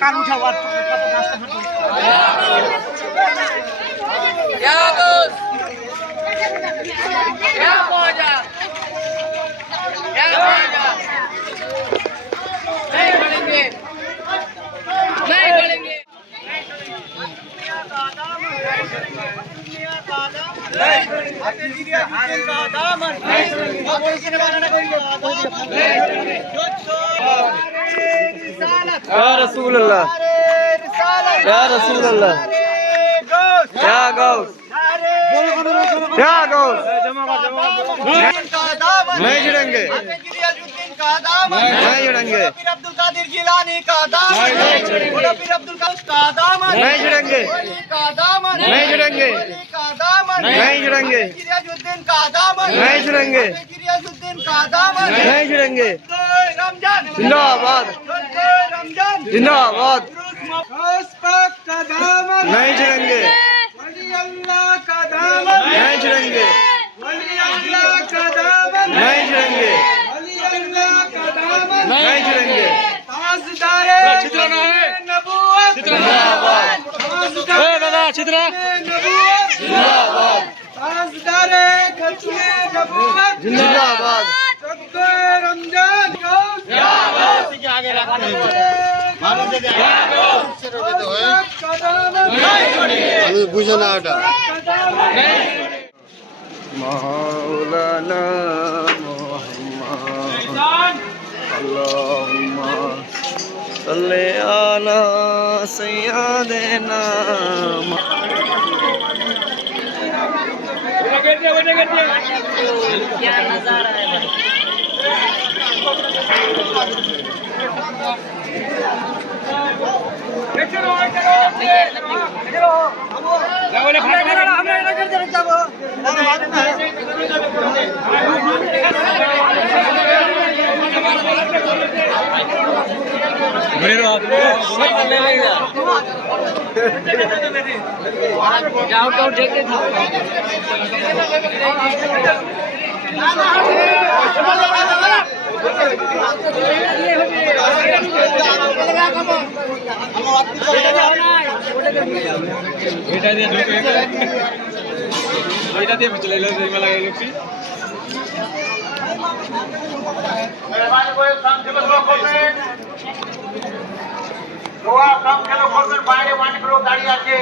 कान उठा हुआ या रसूल अल्लाह, या रसूल अल्लाह, या गौस, या गौस। नहीं जुड़ेंगे, नहीं जुड़ेंगे, अब्दुल कादिर जिलानी का दामन, अब्दुल कादिर का दामन, नहीं जुड़ेंगे, नहीं जुड़ेंगे, नहीं जुड़ेंगे, गिरियाजुद्दीन का दामन, नहीं जुड़ेंगे, गिरियाजुद्दीन का दामन, नहीं जुड़ेंगे। रमजान जिंदाबाद, रमजान जिंदाबाद, का दामन, नहीं जुड़ेंगे, वली अल्लाह का दामन, नहीं जुड़ेंगे, वली अल्लाह का दामन, नहीं जुड़ेंगे, वली अल्लाह का दामन, नहीं जुड़ेंगे। ताजदारे नबूवत, जिंदाबाद, ताजदारे नबूवत, जिंदाबाद, ताजदारे खत्मे नबूवत, जिंदाबाद। रमजान আমি বুঝে না ওটা मौलाना मोहम्मद अल्लाहुम्मा सल्ले अला सय्यिदना क्या नजारा है বাইরে অনেক লোক দাঁড়িয়ে আছে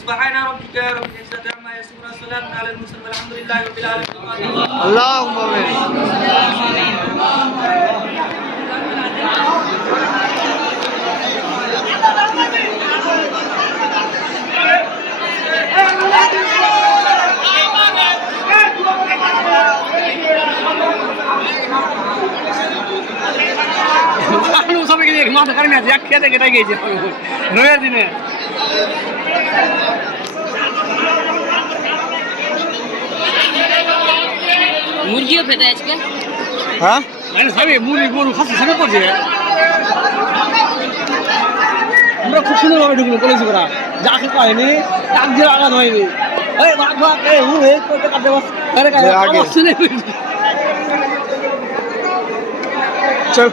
سبحان ربك رب العزة عما يصفون وسلام على المرسلين والحمد لله رب العالمين اللهم آمين सबके মাথা কারণে আছে এক খেতে কেটে গেছে রোয়ের দিনে মুরগিও ফেটে আজকে হ্যাঁ মানে সবই মুরগি গরু খাসি সবই করছে আমরা খুব সুন্দরভাবে ঢুকলো কলেজ করা যাকে পাইনি তাক দিয়ে আঘাত হয়নি এই ভাগ ভাগ এই হু এই করতে কাটতে বস আরে কাজ আগে। শুনে চল